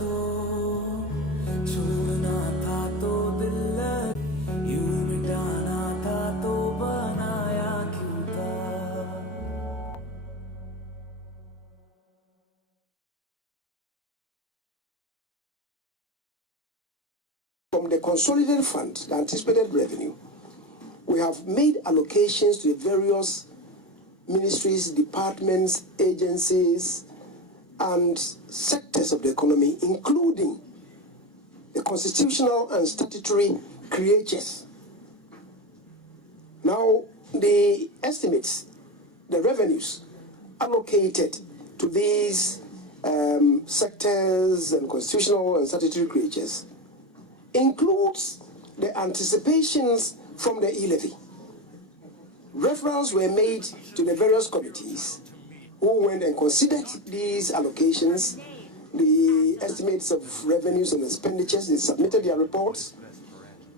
From the consolidated fund, the anticipated revenue, we have made allocations to the various ministries, departments, agencies, and sectors of the economy, including the constitutional and statutory creatures. Now, the estimates, the revenues allocated to these sectors and constitutional and statutory creatures includes the anticipations from the E-Levy. Referrals were made to the various committees who went and considered these allocations, the estimates of revenues and expenditures. They submitted their reports.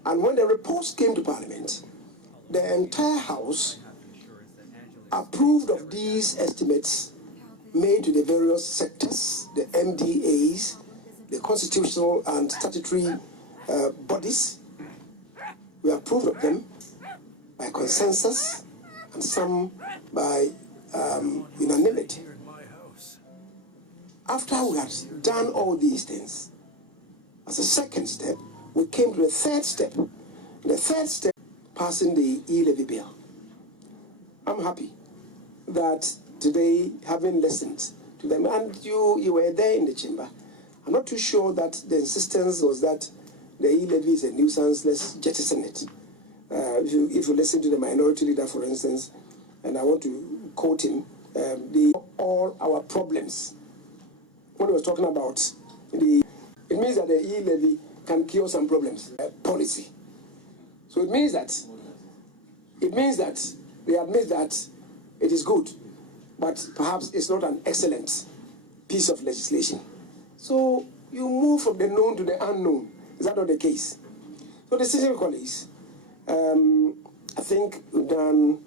And when the reports came to Parliament, the entire House approved of these estimates made to the various sectors, the MDAs, the constitutional and statutory bodies. We approved of them by consensus and some by unanimity. After we had done all these things, as a second step, we came to the third step. The third step, passing the E-Levy bill. I'm happy that today, having listened to them, and you were there in the chamber, I'm not too sure that the insistence was that the E-Levy is a nuisance, let's jettison it. If you listen to the minority leader, for instance, and I want to quote him, all our problems. When he was talking about it means that the E-Levy can cure some problems, policy. So it means that they admit that it is good, but perhaps it's not an excellent piece of legislation. So you move from the known to the unknown. Is that not the case? So the decision colleagues, I think we've done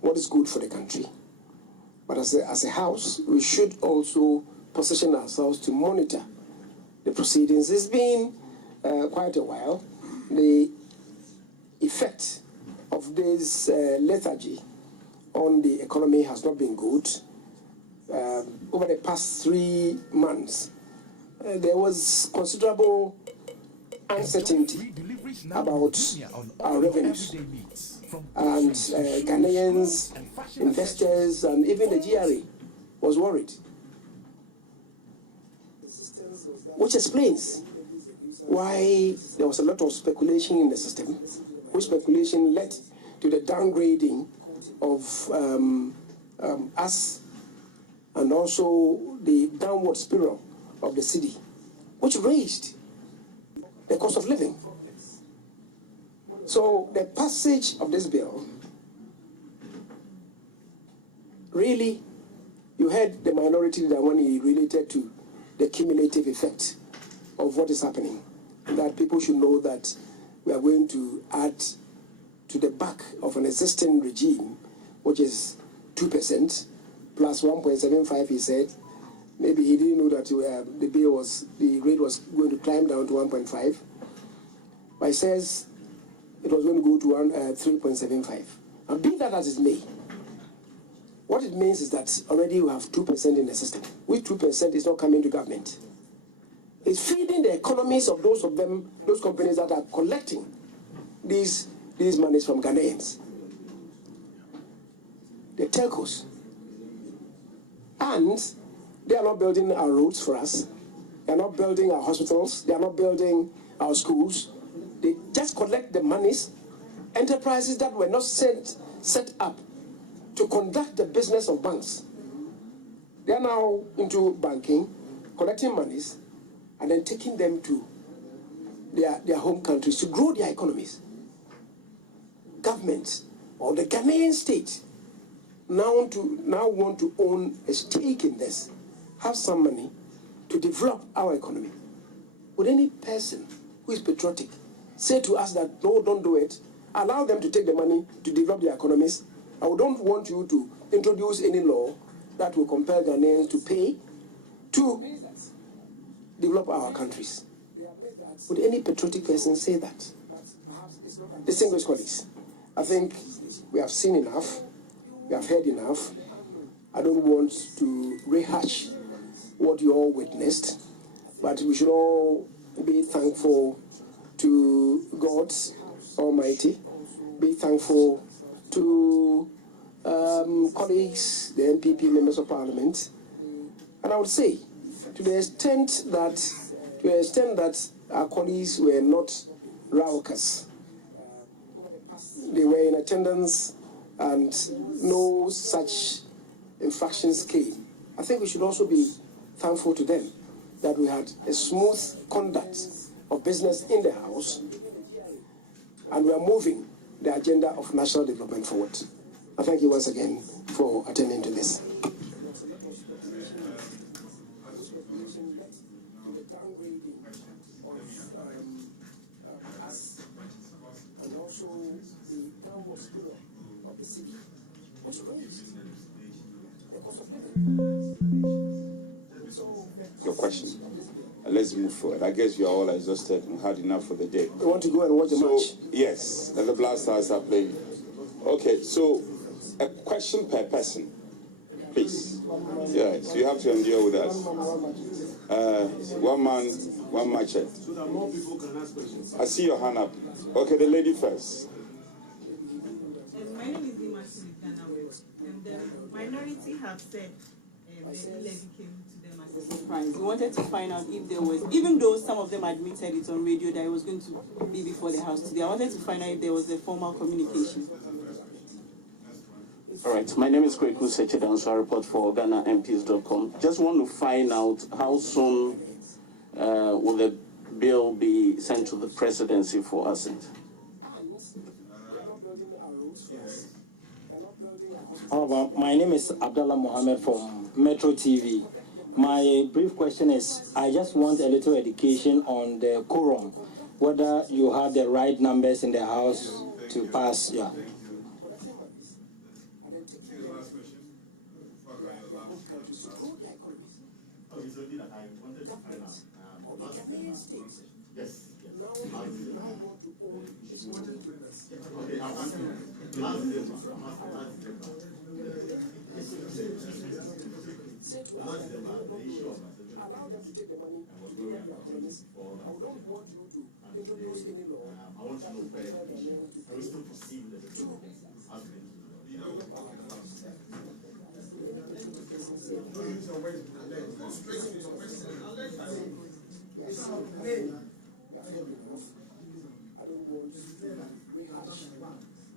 what is good for the country. But as a House, we should also position ourselves to monitor the proceedings. It's been quite a while. The effect of this lethargy on the economy has not been good. Over the past 3 months, there was considerable uncertainty about our revenues. And Ghanaians, investors, and even the GRA was worried. Which explains why there was a lot of speculation in the system, which speculation led to the downgrading of us and also the downward spiral of the city, which raised the cost of living. So the passage of this bill, really, you heard the minority leader when he related to the cumulative effect of what is happening, that people should know that we are going to add to the back of an existing regime, which is 2% plus 1.75, he said. Maybe he didn't know that the rate was going to climb down to 1.5. But he says it was going to go to 3.75. And be that as it may, what it means is that already you have 2% in the system, which 2% is not coming to government. It's feeding the economies of those companies that are collecting these monies from Ghanaians, the telcos. And they are not building our roads for us. They are not building our hospitals. They are not building our schools. They just collect the monies. Enterprises that were not set up to conduct the business of banks. They are now into banking, collecting monies, and then taking them to their home countries to grow their economies. Government or the Ghanaian state now want to own a stake in this, have some money to develop our economy. Would any person who is patriotic say to us that, no, don't do it, allow them to take the money to develop their economies? I don't want you to introduce any law that will compel Ghanaians to pay to develop our countries. Would any patriotic person say that? Distinguished colleagues, I think we have seen enough, we have heard enough. I don't want to rehash what you all witnessed, but we should all be thankful to God Almighty, be thankful to colleagues, the MPP members of Parliament, and I would say, to the extent that our colleagues were not raucous, they were in attendance and no such infractions came. I think we should also be thankful to them that we had a smooth conduct of business in the House and we are moving the agenda of national development forward. I thank you once again for attending to this. Your question. Let's move forward. I guess you are all exhausted and had enough for the day. We want to go and watch the match. Yes, and the Blasters are playing. Okay, so a question per person, please. Yes, you have to endure with us. One man, one matcher. So that more people can ask questions. I see your hand up. Okay, the lady first. My name is Imasi Ghana, and the minority have said the E-Levy came to them as a surprise. We wanted to find out if there was, even though some of them admitted it on radio that it was going to be before the House today, I wanted to find out if there was a formal communication. All right, my name is Kweku Sechedan, so I report for GhanaMPs.com. Just want to find out how soon will the bill be sent to the presidency for assent? My name is Abdullah Mohammed from Metro TV. My brief question is, I just want a little education on the quorum, whether you have the right numbers in the House to pass. Yeah. Allow them to take the money to develop their economies. I don't want you to introduce any law that will compel their men to pay. I don't want to rehash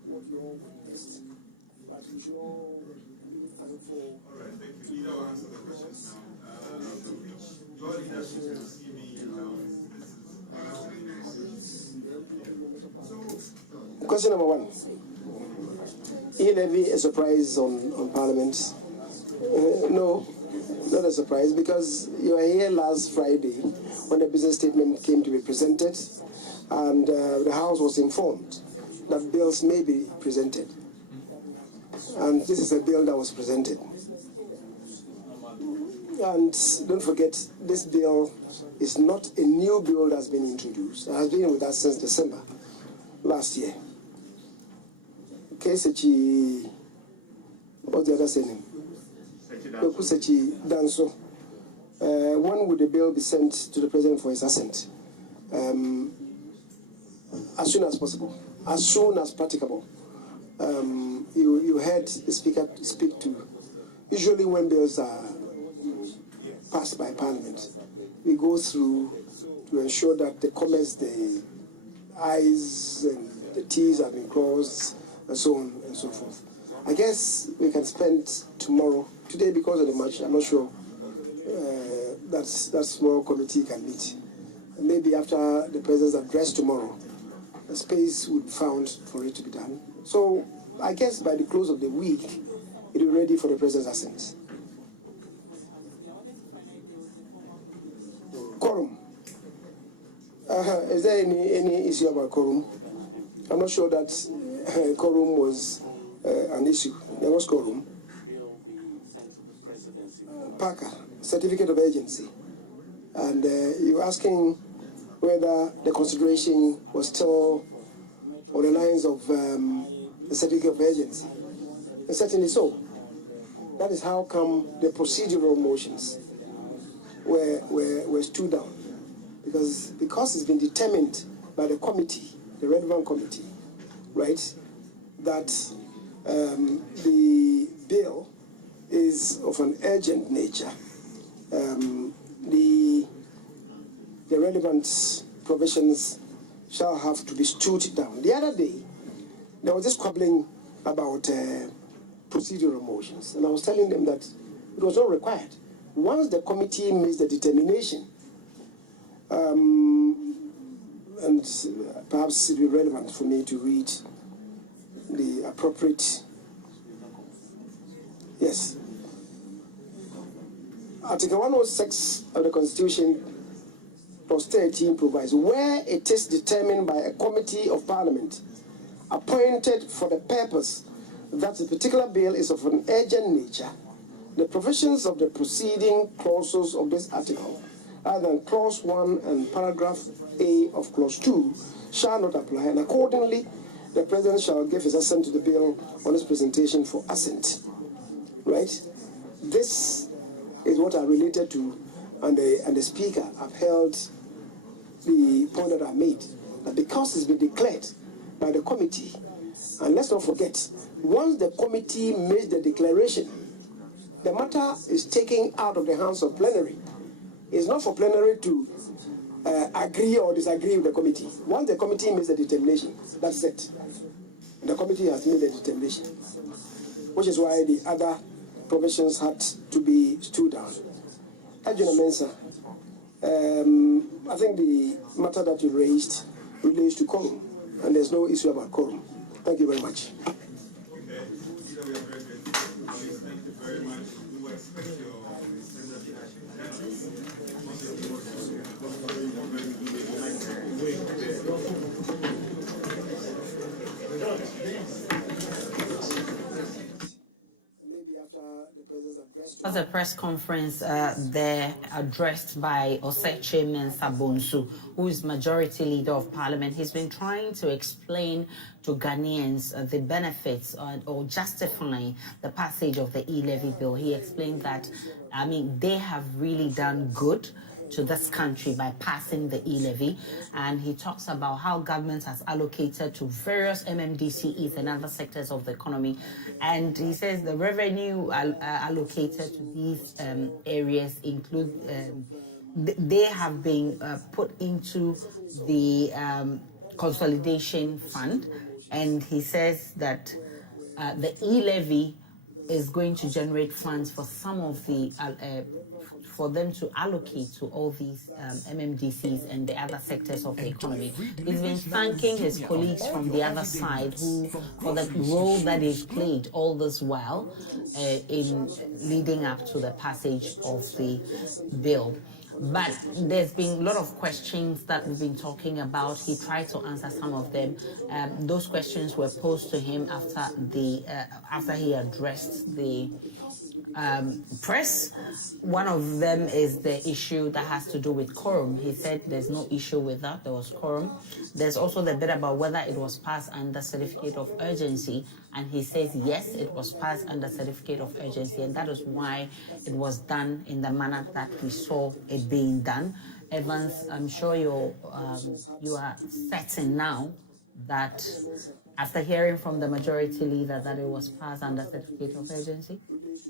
what you all witnessed, but we should all be thankful. All right, thank you. Leader will answer the questions now. Your leadership has seen me Question number one. E-Levy a surprise on Parliament? No, not a surprise, because you were here last Friday when the business statement came to be presented, and the House was informed that bills may be presented. And this is a bill that was presented. And don't forget, this bill is not a new bill that's been introduced. It has been with us since December last year. Kesechi, what's the other name? Kesechi Danso. When would the bill be sent to the President for his assent? As soon as possible, as soon as practicable. You heard the Speaker speak to, usually when bills are passed by Parliament, we go through to ensure that the comments, the I's and the T's have been crossed, and so on and so forth. I guess we can spend tomorrow, today because of the match, I'm not sure that small committee can meet. Maybe after the President's address tomorrow, a space would be found for it to be done. So I guess by the close of the week, it will be ready for the President's assent. Quorum. Is there any issue about quorum? I'm not sure that quorum was an issue. There was quorum. Parker, certificate of agency. And you're asking whether the consideration was still on the lines of the certificate of urgency. And certainly so. That is how come the procedural motions were stood down. Because it's been determined by the committee, the relevant committee, right, that the bill is of an urgent nature. The relevant provisions shall have to be stood down. The other day, there was this squabbling about procedural motions, and I was telling them that it was not required. Once the committee makes the determination, and perhaps it will be relevant for me to read the appropriate, yes. Article 106 of the Constitution, clause 13 provides, where it is determined by a committee of parliament appointed for the purpose that a particular bill is of an urgent nature, the provisions of the preceding clauses of this article, other than clause 1 and paragraph A of clause 2, shall not apply, and accordingly, the President shall give his assent to the bill on its presentation for assent. Right? This is what I related to, and the Speaker upheld the point that I made, that because it's been declared by the committee, and let's not forget, once the committee makes the declaration, the matter is taken out of the hands of plenary. It's not for plenary to agree or disagree with the committee. Once the committee makes the determination, that's it. The committee has made the determination, which is why the other provisions had to be stood down. Ajuna Mensah, I think the matter that you raised relates to quorum, and there's no issue about quorum. Thank you very much. Okay, we are very grateful. Thank you very much. We will expect your extended Maybe after the President's address. Was a press conference there addressed by Oseche Mensah Bonsu, who is Majority Leader of Parliament. He's been trying to explain to Ghanaians the benefits or justifying the passage of the E-Levy bill. He explained that, I mean, they have really done good to this country by passing the E-Levy, and he talks about how government has allocated to various MMDCEs and other sectors of the economy, and he says the revenue allocated to these areas include they have been put into the consolidation fund, and he says that the E-Levy is going to generate funds for some of the for them to allocate to all these MMDCs and the other sectors of the economy. He's been thanking his colleagues from the other side who, for the role that they've played all this while in leading up to the passage of the bill. But there's been a lot of questions that we've been talking about. He tried to answer some of them. Those questions were posed to him after he addressed the press. One of them is the issue that has to do with quorum. He said there's no issue with that. There was quorum. There's also the bit about whether it was passed under certificate of urgency, and he says yes, it was passed under certificate of urgency, and that is why it was done in the manner that we saw it being done. Evans, I'm sure you are certain now that after hearing from the majority leader that it was passed under certificate of urgency?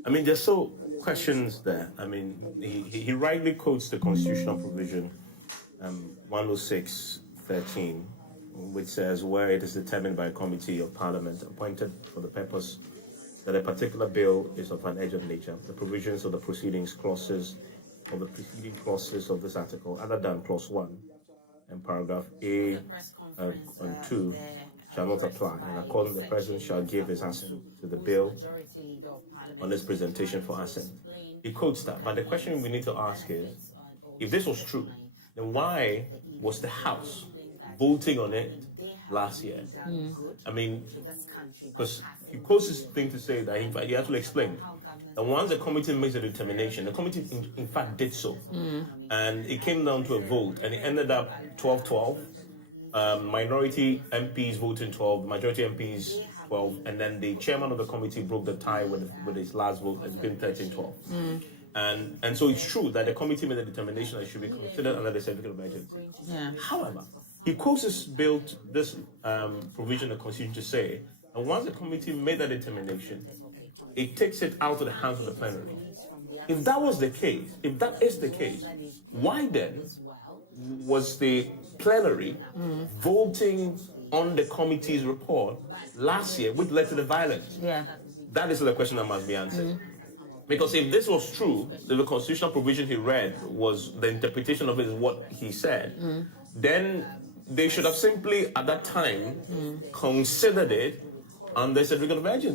I mean, there's still questions there. I mean, he rightly quotes the constitutional provision 106(13), which says where it is determined by a committee of parliament appointed for the purpose that a particular bill is of an urgent nature, the provisions of the proceedings clauses of the preceding clauses of this article, other than clause 1 and paragraph A and 2, shall not apply, and accordingly the President shall give his assent to the bill on this presentation for assent. He quotes that, but the question we need to ask is, if this was true, then why was the House voting on it last year. I mean, because he quotes this thing to say that he actually explained that once the committee makes a determination, the committee in fact did so, and it came down to a vote, and it ended up 12-12. Minority MPs voting 12, majority MPs 12, and then the chairman of the committee broke the tie with his last vote. It's been 13-12. And so it's true that the committee made a determination that it should be considered under the certificate of emergency. Yeah. However, he quotes this bill, this provision of the Constitution to say, and once the committee made that determination, it takes it out of the hands of the plenary. If that was the case, if that is the case, why then was the plenary voting on the committee's report last year, which led to the violence? Yeah. That is the question that must be answered. Because if this was true, the constitutional provision he read was the interpretation of it is what he said, then they should have simply, at that time, considered it under certificate of urgency.